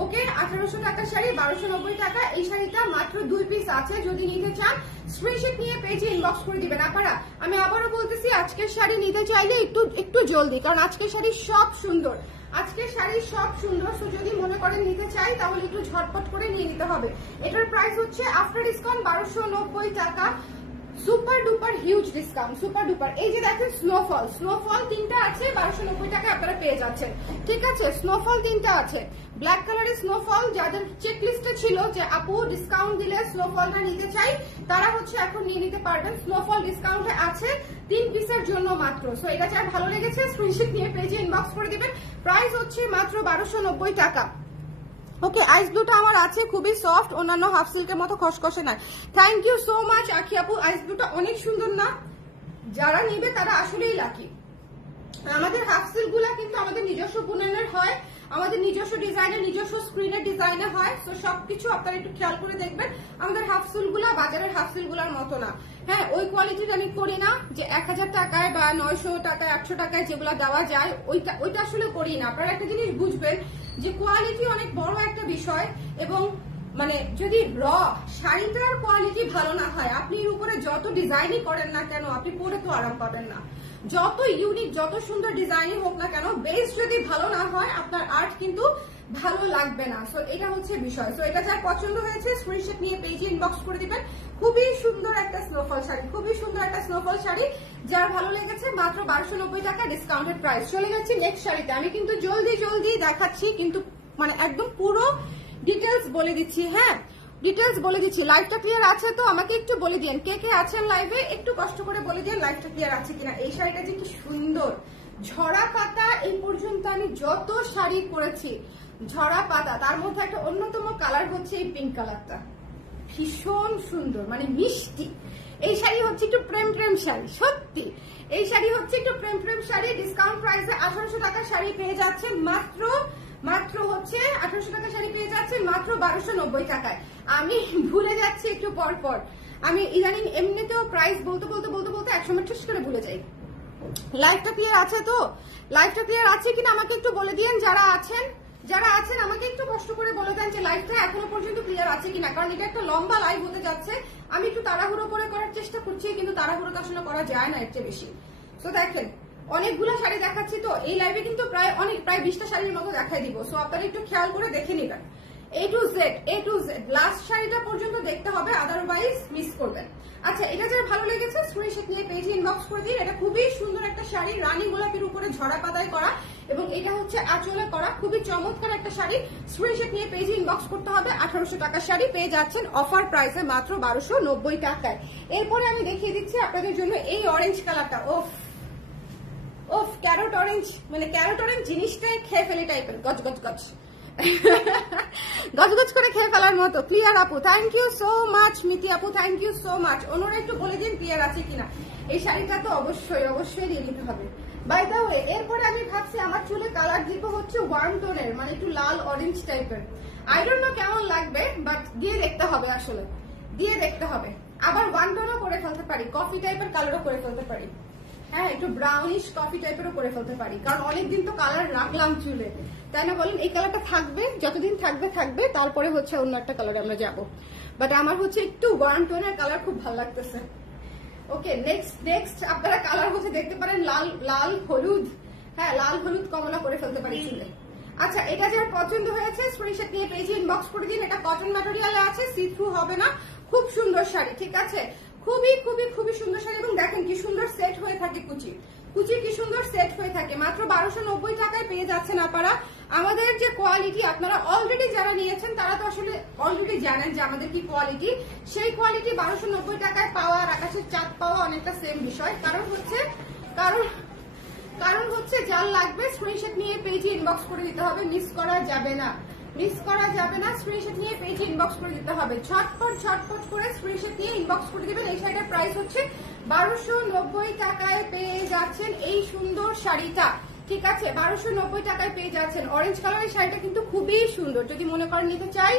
ওকে, 1800 টাকার শাড়ি 1290 টাকা। এই শাড়িটা মাত্র 2 পিস আছে, যদি নিতে চান স্ক্রিনশট নিয়ে পেজে ইনবক্স করে দিবেন। আপনারা আমি আবারও বলতেছি, আজকের শাড়ি নিতে চাইলে একটু জলদি, কারণ আজকের শাড়ি সব সুন্দর, সো যদি মনে করেন নিতে চাই তাহলে একটু ঝটপট করে নিয়ে নিতে হবে। এটার প্রাইস হচ্ছে আফটার ডিসকাউন্ট 1290 টাকা। Super duper huge discount, super duper. এই যে দেখেন স্নোফল 3টা আছে, 1290 টাকা আপনারা পেয়ে যাচ্ছেন, ঠিক আছে। স্নোফল 3টা আছে, ব্ল্যাক কালারের স্নোফল। যাদের চেক লিস্টে ছিল যে আপু ডিসকাউন্ট দিলে স্নোফলটা নিতে চাই, তারা হচ্ছে এখন নিয়ে নিতে পারবেন। স্নোফল ডিসকাউন্টে আছে 3 পিসের জন্য মাত্র। সো এটা যার ভালো লেগেছে স্ক্রিনশট নিয়ে পেজে ইনবক্স করে দিবেন। প্রাইস হচ্ছে মাত্র 1290 টাকা। ওকে, আইস ব্লুটা আমার আছে, খুবই সফট, অন্যান্য হাফ সিল্কের মতো খসখসে নয়। থ্যাংক ইউ সো মাচ আখি আপু, আইস ব্লুটা অনেক সুন্দর না? যারা নিবে তারা আসলেই লাকি। আমাদের হাফ সিল্ক গুলা কিন্তু আমাদের নিজস্ব বুননের হয়, আমাদের নিজস্ব ডিজাইনের, নিজস্ব স্ক্রিনের ডিজাইনে হয়। তো সবকিছু আপনারা একটু খেয়াল করে দেখবেন। আমাদের হাফ সিল্ক গুলা বাজারের হাফ সিল্ক গুলার মতো না। হ্যাঁ, ওই কোয়ালিটির আমি করি না যে 1000 টাকায় বা 900 টাকায় 800 টাকায় যেগুলো দেওয়া যায়, ওইটা আসলে করি না। আপনারা একটা জিনিস বুঝবেন যে কোয়ালিটি অনেক বড় একটা বিষয়, এবং মানে যদি শাড়িটার কোয়ালিটি ভালো না হয়, আপনি এর উপরে যত ডিজাইনই করেন না কেন, আপনি পরে তো আরাম পাবেন না। যত ইউনিক, যত সুন্দর ডিজাইনই হোক না কেন, বেস যদি ভালো না হয়, আপনার আর্ট কিন্তু ভালো লাগবে না। সো এটা হচ্ছে বিষয়। সো এটা যার পছন্দ হয়েছে স্ক্রিনশট নিয়ে পেজে ইনবক্স করে দিবেন। খুবই সুন্দর একটা স্নোফল শাড়ি, যার ভালো লেগেছে মাত্র 1290 টাকা ডিসকাউন্টেড প্রাইস। চলে যাচ্ছি নেক্সট শাড়িতে। আমি কিন্তু জলদি দেখাচ্ছি, কিন্তু মানে একদম পুরো ডিটেলস বলে দিচ্ছি। হ্যাঁ, ডিটেলস বলে দিচ্ছি। লাইভটা ক্লিয়ার আছে তো? আমাকে একটু বলে দিন কে কে আছেন লাইভে, একটু কষ্ট করে বলে দিন লাইভটা ক্লিয়ার আছে কিনা। এই শাড়িটা যে কি সুন্দর, ঝরা পাতা। এই পর্যন্ত আমি যত শাড়ি পরেছি ঝরা পাতা, তার মধ্যে একটা অন্যতম কালার হচ্ছে এই পিঙ্ক কালারটা, ভীষণ সুন্দর, মানে মিষ্টি। এই শাড়ি হচ্ছে একটু প্রেম প্রেম শাড়ি, সত্যি এই শাড়ি হচ্ছে একটু প্রেম প্রেম শাড়ি। ডিসকাউন্ট প্রাইসে 1800 টাকার শাড়ি পেয়ে যাচ্ছেন মাত্র হচ্ছে 1800 টাকার শাড়ি পেয়ে যাচ্ছেন মাত্র 1290 টাকায়। আমি ভুলে যাচ্ছি একটু পর পর, আমি ইদানিং এমনিতেও প্রাইস বলতে বলতে বলতে বলতে একসময় ঠুস করে ভুলে যাই। লাইভটা ক্লিয়ার আছে তো? লাইভটা ক্লিয়ার আছে কিনা আমাকে একটু বলে দিন। যারা আছেন আমাকে একটু কষ্ট করে বলে দেন যে লাইভটা এখনো পর্যন্ত ক্লিয়ার আছে কিনা, কারণ এটা একটা লম্বা লাইভ হতে যাচ্ছে। আমি একটু তাড়াহুড়ো করে করার চেষ্টা করছি, কিন্তু তাড়াহুড়োটা আসলে করা যায় না, এর চেয়ে বেশি। তো দেখেন অনেকগুলো শাড়ি দেখাচ্ছি তো, এই লাইভে কিন্তু প্রায় 20টা শাড়ির মতো দেখাই দিব। সো আপনারা একটু খেয়াল করে দেখে নিবেন, এ টু জেড লাস্ট শাড়িটা পর্যন্ত দেখতে হবে, আদারওয়াইজ মিস করবেন। আচ্ছা, এটা যারা ভালো লেগেছে স্ক্রিনশট নিয়ে পেজে ইনবক্স করে দিন। এটা খুবই সুন্দর একটা শাড়ি, রানী গোলাপের উপরে ঝরা পাতায় করা, এবং এটা হচ্ছে আঁচলে করা, খুবই চমৎকার একটা শাড়ি। স্ক্রিনশট নিয়ে পেজে ইনবক্স করতে হবে। 1800 টাকার শাড়ি পেয়ে যাচ্ছেন অফার প্রাইসে মাত্র 1290 টাকায়। এরপরে আমি দেখিয়ে দিচ্ছি আপনাদের জন্য এই অরেঞ্জ কালারটা। ওফ ক্যারট অরেঞ্জ, মানে ক্যারট অরেঞ্জ জিনিসটাই খেয়ে ফেলে টাইপের, গজ করে খেয়ে ফেলার মতো। ক্লিয়ার আপু, thank you so much. Miti আপু, থ্যাংক ইউ সো মাচ। ওনারা একটু বলে দিন ক্লিয়ার আছে কিনা। এই শাড়িটা তো অবশ্যই দিয়ে নিতে হবে। বাই দ্য ওয়ে, এরপরে আমি ভাবছি আমার চুলে কালার দিব হচ্ছে ওয়ার্ম টোনের, মানে একটু লাল অরেঞ্জ টাইপের। আই ডোন্ট নো কেমন লাগবে, বাট দিয়ে দেখতে হবে, আসলে দিয়ে দেখতে হবে। আবার ওয়ান টোনও করে ফেলতে পারি, কফি টাইপের কালারও করে ফেলতে পারি, হ্যাঁ একটু ব্রাউনিশ কফি টাইপেরও করে ফেলতে পারি, কারণ অনেকদিন তো কালার রাখলাম চুলে, তাই না বলেন? এই কালারটা থাকবে, যতদিন থাকবে, তারপরে হচ্ছে অন্য একটা কালার আমরা যাবো। বাট আমার হচ্ছে একটু ওয়ার্ম টোনের কালার খুব ভালো লাগতেছে। ওকে, নেক্সট আপনারা কালার হচ্ছে দেখতে পারেন লাল হলুদ, হ্যাঁ লাল হলুদ কমলা করে ফেলতে পারি চুলে। আচ্ছা, এটা যার পছন্দ হয়েছে স্ক্রিনশট নিয়ে পেজে ইনবক্স করে দিন। এটা কটন ম্যাটেরিয়ালে আছে, সি থ্রু হবে না, খুব সুন্দর শাড়ি, ঠিক আছে? খুবই সুন্দর শাড়ি। এবং দেখেন কি সুন্দর সেট হয়ে থাকে কুচি কি সুন্দর সেট হয়ে থাকে। মাত্র 1290 টাকায় পেয়ে যাচ্ছেন আপনারা। আমাদের যে কোয়ালিটি, আপনারা অলরেডি যারা নিয়েছেন তারা তো আসলে অলরেডি জানেন যে আমাদের কি কোয়ালিটি। সেই কোয়ালিটি 1290 টাকায় পাওয়া আর আকাশের চাঁদ পাওয়া অনেকটা সেম বিষয়। কারণ হচ্ছে যার লাগবে স্ক্রিনশট নিয়ে পেজে ইনবক্স করে দিতে হবে, মিস করা যাবে না। স্ক্রিনশট নিয়ে পেজে ইনবক্স করে দিতে হবে, ঝটপট করে স্ক্রিনশট নিয়ে ইনবক্স করে দিবেন। এই শাড়িটার প্রাইস হচ্ছে 1290 টাকায় পেয়ে যাচ্ছেন এই সুন্দর শাড়িটা, ঠিক আছে? 1290 টাকায় পেয়ে যাচ্ছেন। অরেঞ্জ কালারের শাড়িটা কিন্তু খুবই সুন্দর, যদি মনে করেন নিতে চাই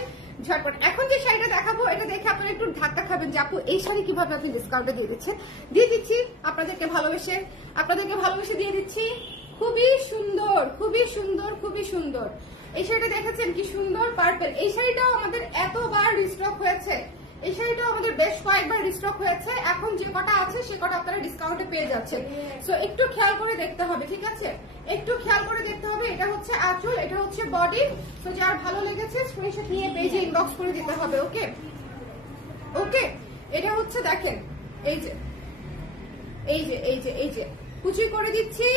ঝটপট। এখন যে শাড়িটা দেখাবো এটা দেখে আপনারা একটু ধাক্কা খাবেন যে আপু এই শাড়ি কিভাবে আপনি ডিসকাউন্টে দিয়ে দিচ্ছেন। দিয়ে দিচ্ছি আপনাদেরকে ভালোবেসে দিয়ে দিচ্ছি। খুবই সুন্দর। এই শাড়িটা দেখেছেন কি সুন্দর পার্পল। এই শাড়িটাও আমাদের এতবার রিস্টক হয়েছে, এই শাড়িটাও আমাদের বেশ কয়েকবার রিস্টক হয়েছে। এখন যে কটা আছে সে কটা আপনারা ডিসকাউন্টে পেয়ে যাচ্ছেন। সো একটু খেয়াল করে দেখতে হবে, ঠিক আছে? একটু খেয়াল করে দেখতে হবে। এটা হচ্ছে আঁচল, এটা হচ্ছে বডি। তো যার ভালো লেগেছে স্ক্রিনশট নিয়ে পেজে ইনবক্স করে দিতে হবে। ওকে, এটা হচ্ছে দেখেন এই যে কুচি করে দিচ্ছি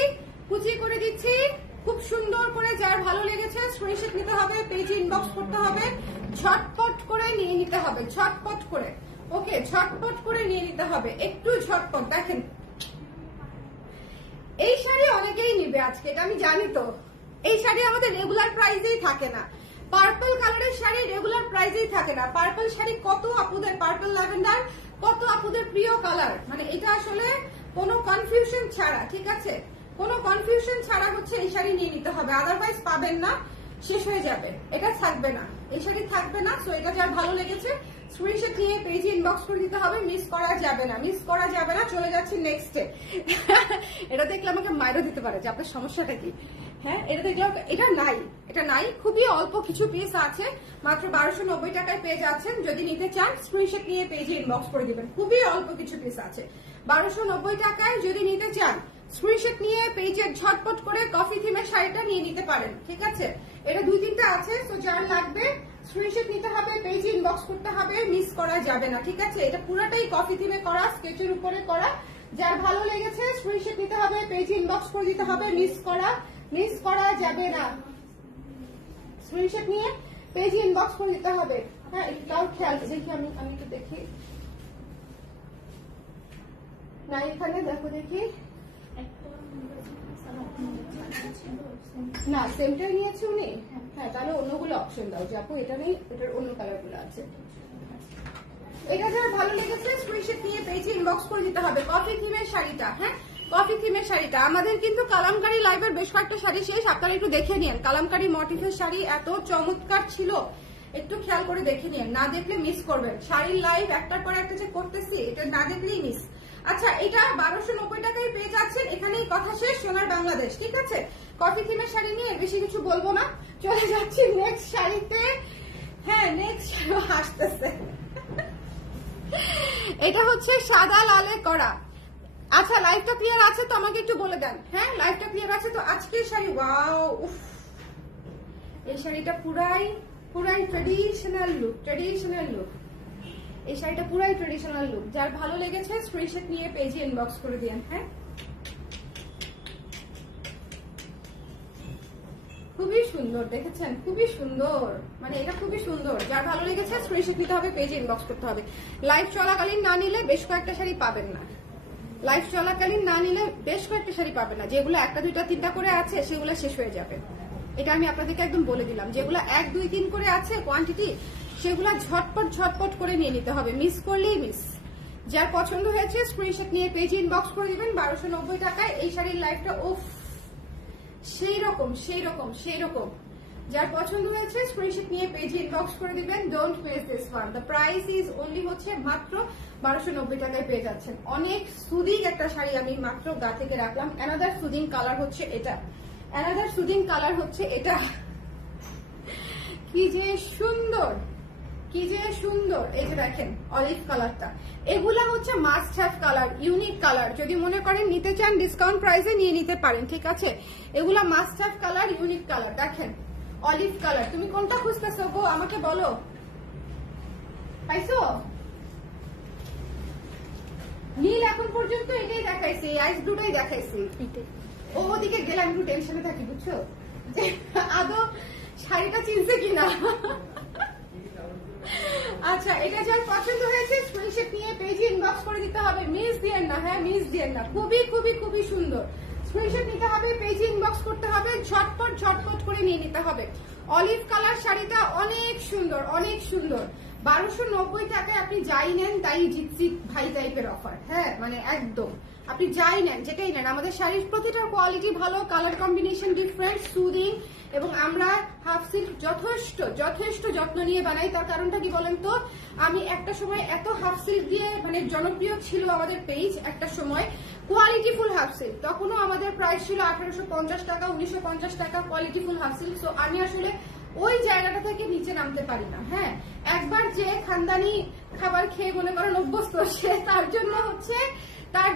খুব সুন্দর করে। যার ভালো লেগেছে স্ক্রিনশট নিতে হবে, পেজে ইনবক্স করতে হবে, ঝটপট করে নিয়ে নিতে হবে, ওকে ঝটপট করে নিয়ে নিতে হবে, একটু ঝটপট। দেখেন এই শাড়ি অনেকেই নিবে আজকে, এটা আমি জানি। তো এই শাড়ি আমাদের রেগুলার প্রাইসেই থাকে না, পার্পল কালারের শাড়ি রেগুলার প্রাইসেই থাকে না। পার্পল শাড়ি কত আপুদের, পার্পল ল্যাভেন্ডার কত আপুদের প্রিয় কালার, মানে এটা আসলে কোনো কনফিউশন ছাড়া, ঠিক আছে? কোনো কনফিউশন ছাড়া হচ্ছে এই শাড়ি নিয়ে নিতে হবে, আদারওয়াইজ পাবেন না, শেষ হয়ে যাবে, এটা থাকবে না, এই শাড়ি থাকবে না। সো এটা যার ভালো লেগেছে স্ক্রিনশট নিয়ে পেজে ইনবক্স করে দিতে হবে, মিস করা যাবে না। চলে যাচ্ছি নেক্সটে। এটা দেখলে আমাকে মাইরও দিতে পারে যে আপনার সমস্যাটা কি। হ্যাঁ, এটা দেখলে এটা নাই, খুবই অল্প কিছু পিস আছে, মাত্র 1290 টাকায় পেয়ে যাচ্ছেন। যদি নিতে চান স্ক্রিনশট নিয়ে পেজে ইনবক্স করে দিবেন, খুবই অল্প কিছু পিস আছে 1290 টাকায়। যদি নিতে চান স্ক্রিনশট নিয়ে পেজে ঝটপট করে কফি থিমের শাড়িটা নিয়ে নিতে পারেন, ঠিক আছে? এটা 2-3টা আছে, তো যার লাগবে স্ক্রিনশট নিতে হবে, পেজে ইনবক্স করতে হবে, মিস করা যাবে না, ঠিক আছে? এটা পুরোটাই কফি থিমে করা, স্কেচের উপরে করা। যার ভালো লেগেছে স্ক্রিনশট নিতে হবে, পেজে ইনবক্স করে দিতে হবে, মিস করা যাবে না। স্ক্রিনশট নিয়ে পেজে ইনবক্স করে দিতে হবে। হ্যাঁ তাও খেয়াল দেখি, আমি একটু দেখি না, এখানে দেখো দেখি, না সেমটাই নিয়েছে উনি। হ্যাঁ তাহলে অন্যগুলো অপশন দাও যে আপু এটা নেই, এটার অন্য কালার গুলো আছে। এটা যারা ভালো লেগেছে স্ক্রিনশট নিয়ে পেজে ইনবক্স করে দিতে হবে। কফি থিমের শাড়িটা, হ্যাঁ কফি থিমের শাড়িটা, আমাদের কিন্তু কালামকারী লাইভের বেশ কয়েকটা শাড়ি শেষ, আপনারা একটু দেখে নিন। কালামকারী মোটিফের শাড়ি এত চমৎকার ছিল, একটু খেয়াল করে দেখে নিন, না দেখলে মিস করবেন। শাড়ির লাইভ একটার পর একটা যে করতেছি, এটা না দেখলেই মিস। আচ্ছা এটা 1290 টাকায় পেয়ে যাচ্ছেন, এখানেই কথা শেষ, সোনার বাংলাদেশ। ঠিক আছে, কফি থিমের শাড়ি নিয়ে বেশি কিছু বলবো না, চলে যাচ্ছি নেক্সট শাড়িতে। হ্যাঁ নেক্সট আসতেছে, এটা হচ্ছে সাদা লালে করা। আচ্ছা লাইভটা ক্লিয়ার আছে তো আমাকে একটু বলে দেন। হ্যাঁ লাইভটা ক্লিয়ার আছে তো। আজকের শাড়ি ওয়াও, উফ এই শাড়িটা পুরাই ট্রেডিশনাল লুক, ট্রেডিশনাল লুক। এই শাড়িটা পুরাই ট্রেডিশনাল লুক। যার ভালো লেগেছে স্ক্রিনশট নিয়ে পেজে ইনবক্স করে দিন। হ্যাঁ খুবই সুন্দর, দেখেছেন খুবই সুন্দর, মানে এটা খুবই সুন্দর। যার ভালো লেগেছে স্ক্রিনশট নিতে হবে, পেজে ইনবক্স করতে হবে। লাইভ চলাকালীন না নিলে বেশ কয়েকটা শাড়ি পাবেন না, লাইভ চলাকালীন না নিলে বেশ কয়েকটা শাড়ি পাবেন না। যেগুলো একটা দুইটা তিনটা করে আছে সেগুলো শেষ হয়ে যাবে, এটা আমি আপনাদেরকে একদম বলে দিলাম। যেগুলো 1 2 3 করে আছে কোয়ান্টিটি, সেগুলো ঝটপট করে নিয়ে নিতে হবে, মিস করলেই মিস। যার পছন্দ হয়েছে স্ক্রিনশট নিয়ে পেজে ইনবক্স করে দিবেন। 1290 টাকায় এই শাড়ির লাইভটা উফ সেই রকম। যার পছন্দ হয়েছে স্ক্রিনশট নিয়ে পেজে ইনবক্স করে দিবেন। Don't miss this one, the price is only হচ্ছে মাত্র 1290 টাকায় পেয়ে যাচ্ছেন। অনেক সুদিং একটা শাড়ি আমি মাত্র গা থেকে রাখলাম। অ্যানাদার সুদিং কালার হচ্ছে এটা, কি যে সুন্দর, কি যে সুন্দর। এই যে দেখেন অলিভ কালারটা, এগুলা হচ্ছে must have colour, unique colour. যদি মনে করেন নিতে চান ডিসকাউন্ট প্রাইসে নিয়ে নিতে পারেন, ঠিক আছে। এগুলা must have colour, unique colour. দেখেন অলিভ কালার, তুমি কোনটা খুঁজতেছো গো আমাকে বলো, পাইছো? নীল এখন পর্যন্ত এটাই দেখাইছে, আইস ব্লুটাই দেখাইছে। ওদিকে গেলাম একটু টেনশনে থাকি বুঝছো, যে আদৌ শাড়িটা চিনছে কিনা। আচ্ছা এটা যার পছন্দ হয়েছে স্ক্রিনশট নিয়ে পেজে ইনবক্স করে দিতে হবে, মিস দিয়েন না। হ্যাঁ মিস দিয়েন না, খুবই সুন্দর। স্ক্রিনশট নিতে হবে, পেজে ইনবক্স করতে হবে, ঝটপট করে নিয়ে নিতে হবে। অলিভ কালার শাড়িটা অনেক সুন্দর, 1290 টাকায় আপনি যাই নেন তাই জিতছি ভাই টাইপের অফার। হ্যাঁ মানে একদম আপনি যাই নেন যেটাই নেন, আমাদের শাড়ির প্রতিটার কোয়ালিটি ভালো, কালার কম্বিনেশন ডিফারেন্ট, সুদিং, এবং আমরা হাফ সিল্ক যথেষ্ট যত্ন নিয়ে বানাই। তার কারণটা কি বলেন তো, আমি একটা সময় এত হাফ সিল্ক দিয়ে মানে জনপ্রিয় ছিল আমাদের পেজ একটা সময়, কোয়ালিটিফুল হাফ সিল্ক, তখনও আমাদের প্রাইস ছিল 1850 টাকা 1950 টাকা কোয়ালিটিফুল হাফ সিল্ক। সো আমি আসলে ওই জায়গাটা থেকে নিচে নামতে পারি না। হ্যাঁ একবার যে খানদানি খাবার খেয়ে মনে করেন অভ্যস্ত, সে তার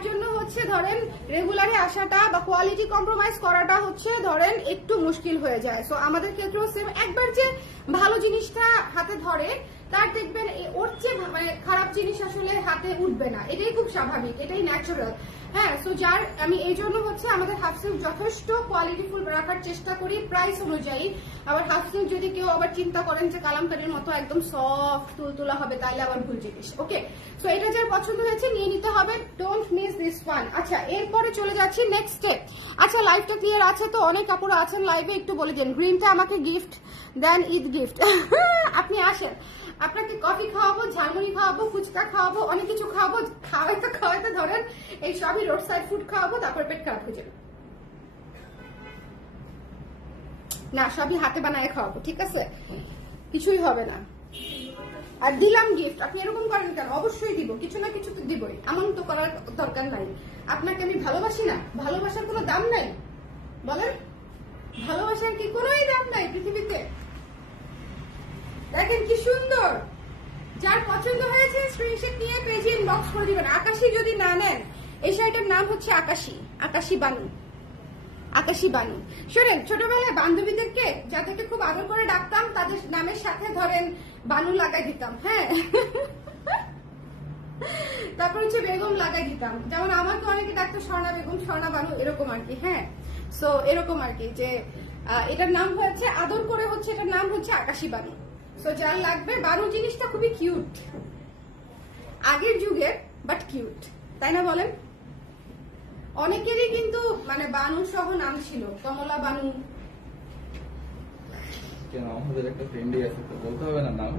জন্য হচ্ছে ধরেন রেগুলারে আসাটা বা কোয়ালিটি কম্প্রোমাইজ করাটা হচ্ছে ধরেন একটু মুশকিল হয়ে যায়। সো আমাদের ক্ষেত্রেও সেম, একবার যে ভালো জিনিসটা হাতে ধরে তার দেখবেন ওর চেয়ে মানে খারাপ জিনিস আসলে হাতে উঠবে না, এটাই খুব স্বাভাবিক, এটাই ন্যাচারাল। হ্যাঁ সো যার আমি এই জন্য হচ্ছে আমাদের হাফ সিল্ক যথেষ্ট কোয়ালিটিফুল রাখার চেষ্টা করি প্রাইস অনুযায়ী। আবার হাফ সিল্ক যদি কেউ আবার চিন্তা করেন যে কালামকারীর মতো একদম সফট তুলতুলা হবে, তাইলে আবার ভুল জিনিস। ওকে সো এটা যার পছন্দ হয়েছে নিয়ে নিতে হবে, ডোন্ট মিস দিস ওয়ান। আচ্ছা এরপরে চলে যাচ্ছি নেক্সট স্টেপ। আচ্ছা লাইভটা ক্লিয়ার আছে তো? অনেক কাপড় আছেন লাইভে, একটু বলে দিন। গ্রিনটা আমাকে গিফট দেন, ঈদ গিফট। আপনি আসেন, আপনাকে কফি খাওয়াবো, ঝালমুড়ি খাওয়াবো, ফুচকা খাওয়াবো, অনেক কিছু খাওয়াবো। খাওয়াইতে ধরেন এই সবই রোড সাইড ফুড খাওয়াবো, তারপর পেট খারাপ হয়ে যাবে না, সবই হাতে বানায় খাওয়াবো, ঠিক আছে, কিছুই হবে না। আর দিলাম গিফট, আপনি এরকম করেন কেন? অবশ্যই দিব, কিছু না কিছু তো দিবই, এমন তো করার দরকার নাই। আপনাকে আমি ভালোবাসি না, ভালোবাসার কোনো দাম নাই বলেন? ভালোবাসার কি কোনোই দাম নাই পৃথিবীতে? দেখেন কি সুন্দর, যার পছন্দ হয়েছে স্ক্রিনশট নিয়ে পেজে ইনবক্স করে দিবেন। আকাশী যদি না নেন, এই শাড়িটার নাম হচ্ছে আকাশী বানু। শোনেন ছোটবেলায় বান্ধবীদেরকে যাদেরকে খুব আদর করে ডাকতাম তাদের নামের সাথে ধরেন বানু লাগাই দিতাম। হ্যাঁ তারপর হচ্ছে বেগম লাগাই দিতাম, যেমন আমাকে অনেকে ডাকতো স্বর্ণা বেগম, স্বর্ণা বানু, এরকম আর কি। হ্যাঁ সো এরকম আর কি, যে এটার নাম হয়েছে আদর করে হচ্ছে, এটার নাম হচ্ছে আকাশী বানু। সো যার লাগবে, বানু জিনিসটা খুবই কিউট, আগের যুগের বাট কিউট, তাই না বলেন? অনেকেরই কিন্তু মানে বানু সহ নাম ছিল, কমলা বানু। কেন আমাদের একটা ফ্রেন্ডই আছে, তো বলতে হবে না নাম?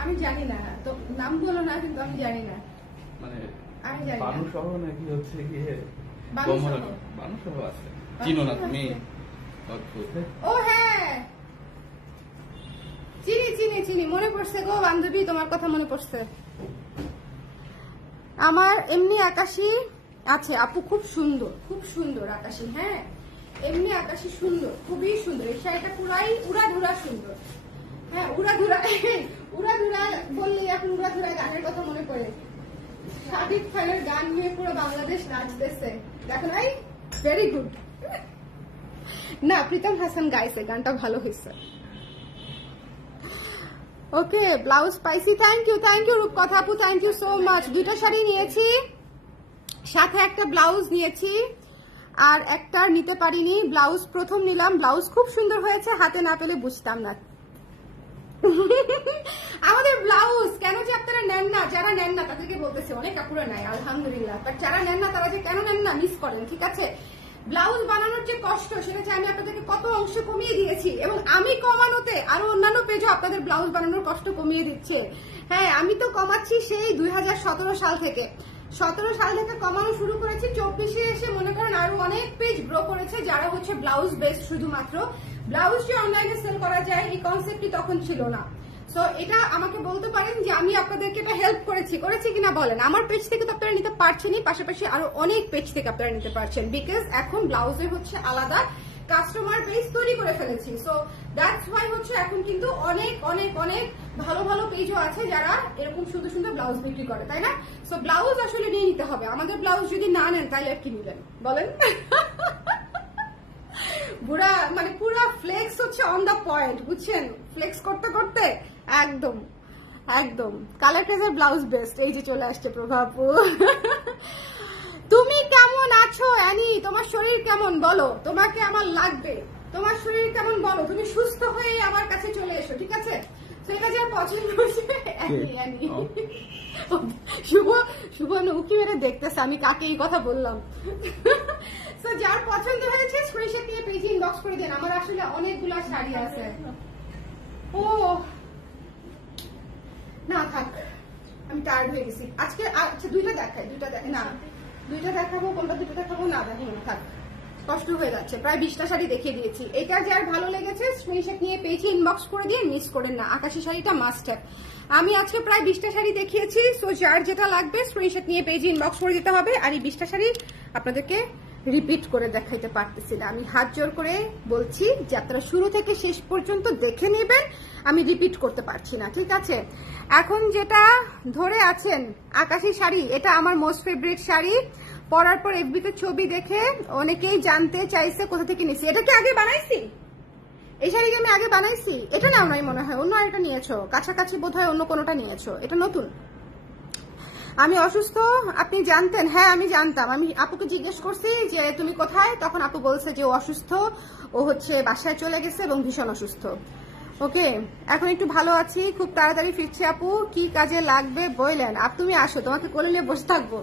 আমি জানি না, তো নাম বলো না, কিন্তু আমি জানি না, মানে আমি জানি না। বানু সহ নাকি হচ্ছে গিয়ে বানু সহ? বানু সহ আছে, চিনো না তুমি? ও হ্যাঁ, চিনি চিনি চিনি, মনে পড়ছে গো বান্ধবী, তোমার কথা মনে পড়ছে। আমার এমনি আকাশি আছে আপু, খুব সুন্দর আকাশি। হ্যাঁ এমনি আকাশি সুন্দর, খুবই সুন্দর, এই শাড়িটা পুরাই উড়াধুরা সুন্দর। হ্যাঁ উড়াধুরা, উড়াধুরা বললে এখন উড়াধুরা গানের কথা মনে পড়ে। শাকিব খানের গান নিয়ে পুরো বাংলাদেশ নাচতেছে, দেখো নাই? Very good. না প্রীতম হাসান গাইছে, গানটা ভালো হয়েছে। ওকে ব্লাউজ পাইছি, থ্যাংক ইউ রূপকথা আপু, থ্যাংক ইউ সো মাচ। দুইটা শাড়ি নিয়েছি, সাথে একটা ব্লাউজ নিয়েছি, আর একটা নিতে পারিনি। ব্লাউজ প্রথম নিলাম, ব্লাউজ খুব সুন্দর হয়েছে, হাতে না পেলে বুঝতাম না। আমাদের ব্লাউজ কেন যে আপনারা নেন না, যারা নেন না তাদেরকে বলতেছে, অনেক কাপড়ে নাই আলহামদুলিল্লাহ, বাট যারা নেন না তারা যে কেন নেন না মিস করেন, ঠিক আছে? ব্লাউজ বানানোর যে কষ্ট, সেটা যে আমি আপনাদেরকে কত অংশে কমিয়ে দিয়েছি, এবং আমি কমানোতে আরো অন্যান্য পেজও আপনাদের ব্লাউজ বানানোর কষ্ট কমিয়ে দিচ্ছে। হ্যাঁ আমি তো কমাচ্ছি সেই 2017 সাল থেকে, 17 সাল থেকে কমানো শুরু করেছি। 24-এ এসে মনে করেন আরো অনেক পেজ গ্রো করেছে, যারা হচ্ছে ব্লাউজ বেস্ট, শুধুমাত্র ব্লাউজ যে অনলাইনে সেল করা যায় এই কনসেপ্টই তখন ছিল না। সো এটা আমাকে বলতে পারেন যে আমি আপনাদেরকে এটা হেল্প করেছি কিনা বলেন। আমার পেজ থেকে তো আপনারা নিতে পারছেনই, পাশাপাশি আরো অনেক পেজ থেকে আপনারা নিতে পারছেন, বিকজ এখন ব্লাউজে হচ্ছে আলাদা কাস্টমার পেজ তৈরি করে ফেলেছি। সো দ্যাটস ওয়াই হচ্ছে এখন কিন্তু অনেক অনেক অনেক ভালো ভালো পেজও আছে যারা এরকম সুন্দর সুন্দর ব্লাউজ বিক্রি করে, তাই না? সো ব্লাউজ আসলে নিয়ে নিতে হবে। আমাদের ব্লাউজ যদি না নেন তাহলে আর কি নিবেন বলেন? বুড়া মানে পুরা ফ্লেক্স হচ্ছে অন দা পয়েন্ট, বুঝছেন? ফ্লেক্স করতে করতে একদম একদম কালার ক্রেজের ব্লাউজ বেস্ট। এই যে চলে আসছে প্রভাপু। তুমি কেমন আছো অ্যানি? তোমার শরীর কেমন বলো, তোমাকে আমার লাগবে। তোমার শরীর কেমন বলো, তুমি সুস্থ হয়ে আমার কাছে চলে এসো, ঠিক আছে? সেটা যার পছন্দ হচ্ছে অ্যানি। শুভ উকি মেরে দেখতেছে আমি কাকে এই কথা বললাম। সো যার পছন্দ হয়েছে স্ক্রিনশট নিয়ে পেজে ইনবক্স করে দেন। আমার আসলে অনেকগুলো শাড়ি আছে। ও না থাক, আমি টায়ার্ড হয়ে গেছি আজকে। আচ্ছা দুইটা দেখাই, না দুইটা দেখাবো, কোনটা দুটো দেখাবো না দেখো, থাক কষ্ট হয়ে যাচ্ছে। প্রায় 20টা শাড়ি দেখিয়ে দিয়েছি। এটা যার ভালো লেগেছে স্ক্রিনশট নিয়ে পেজে ইনবক্স করে দিয়ে মিস করেন না, আকাশি শাড়িটা মাস্ট হ্যাভ। আমি আজকে প্রায় 20টা শাড়ি দেখিয়েছি। সো যার যেটা লাগবে স্ক্রিনশট নিয়ে পেজে ইনবক্স করে দিতে হবে। আর এই 20টা শাড়ি আপনাদেরকে রিপিট করে দেখাইতে পারতেছি না, আমি হাত জোর করে বলছি যে আপনারা শুরু থেকে শেষ পর্যন্ত দেখে নেবেন, আমি রিপিট করতে পারছি না, ঠিক আছে? এখন যেটা ধরে আছেন আকাশি শাড়ি, এটা আমার মোস্ট ফেভারিট শাড়ি। পরার পর এফবিতে ছবি দেখে অনেকেই জানতে চাইছে কোথা থেকে নিয়েছি। এটা কি আগে বানাইছি? এই শাড়ি আমি আগে বানাইছি? এটা নাও নাই মনে হয়, অন্য আরেকটা নিয়েছো, কাছাকাছি বোধ হয় অন্য কোনোটা নিয়েছো, এটা নতুন। আমি অসুস্থ আপনি জানতেন? হ্যাঁ আমি জানতাম। আমি আপুকে জিজ্ঞেস করছি যে তুমি কোথায়, তখন আপু বলছে যে ও অসুস্থ, ও হচ্ছে বাসায় চলে গেছে এবং ভীষণ অসুস্থ। ওকে এখন একটু ভালো আছি, খুব তাড়াতাড়ি ফিরছি আপু। কি কাজে লাগবে বললেন? তুমি আসো, তোমাকে কোলে নিয়ে বসে থাকবো।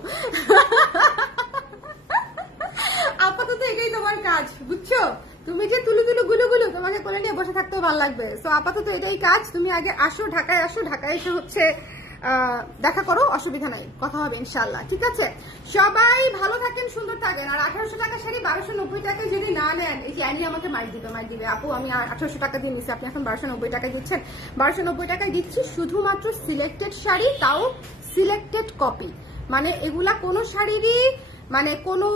আপাতত এটাই তোমার কাজ, বুঝছো? তুমি যে তুলু গুলো তোমাকে কোলে নিয়ে বসে থাকতেও ভালো লাগবে। সো আপাতত এটাই কাজ, তুমি আগে আসো, ঢাকায় আসো, ঢাকায় এসে হচ্ছে দেখা করো, অসুবিধা নাই, কথা হবে ইনশাল্লাহ, ঠিক আছে? সবাই ভালো থাকেন, সুন্দর থাকেন। আর 1800 টাকা শাড়ি 1290 টাকায় যদি না নেন, এই যে অ্যানি আমাকে মাইক দিবে আপু আমি 1800 টাকা দিয়ে নিচ্ছি, আপনি এখন 1290 টাকায় দিচ্ছেন। 1290 টাকায় দিচ্ছি শুধুমাত্র সিলেক্টেড শাড়ি, তাও সিলেক্টেড কপি, মানে এগুলা কোনো শাড়িরই মানে কোনো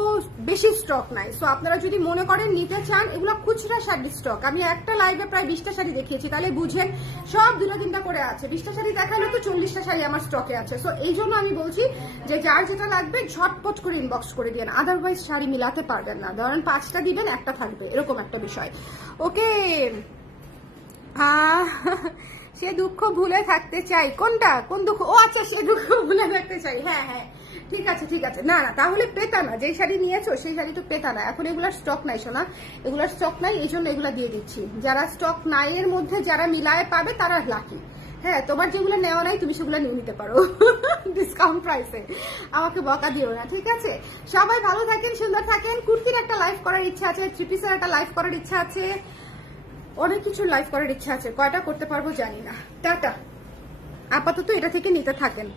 বেশি স্টক নাই। সো আপনারা যদি মনে করেন নিতে চান, এগুলো খুচরা শাড়ির স্টক। আমি একটা লাইভে প্রায় 20টা শাড়ি দেখিয়েছি, তাহলে বুঝেন সব 2-3টা করে আছে। 20টা শাড়ি দেখালে তো 40টা শাড়ি আমার স্টকে আছে। সো এই জন্য আমি বলছি যে যার যেটা লাগবে ঝটপট করে ইনবক্স করে দিন, আদারওয়াইজ শাড়ি মিলাতে পারবেন না। ধরেন 5টা দিবেন, একটা থাকবে, এরকম একটা বিষয়। ওকে সে দুঃখ ভুলে থাকতে চাই। কোনটা, কোন দুঃখ? ও আচ্ছা, সে দুঃখ ভুলে থাকতে চাই। হ্যাঁ হ্যাঁ, ঠিক আছে ঠিক আছে। না না, তাহলে পেতা না, যেই শাড়ি নিয়েছো সেই শাড়ি তো পেতা না। এখন এগুলার স্টক নাই শোনা, এগুলার স্টক নাই, এই জন্য এগুলা দিয়ে দিচ্ছি। যারা স্টক নাই এর মধ্যে যারা মিলায় পাবে তারা লাকি। হ্যাঁ, তোমার যেগুলো নেওয়া নাই তুমি সেগুলো নিয়ে নিতে পারো ডিসকাউন্ট প্রাইসে। আমাকে বকা দিও না, ঠিক আছে? সবাই ভালো থাকেন, সুন্দর থাকেন। কুর্তির একটা লাইভ করার ইচ্ছা আছে, থ্রি পিসের একটা লাইভ করার ইচ্ছা আছে, অনেক কিছু লাইভ করার ইচ্ছা আছে। কয়টা করতে পারবো জানি না। টাটা। আপাতত এটা থেকে নিতে থাকেন,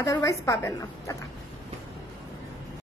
আদারওয়াইজ পাবেন না। টাটা।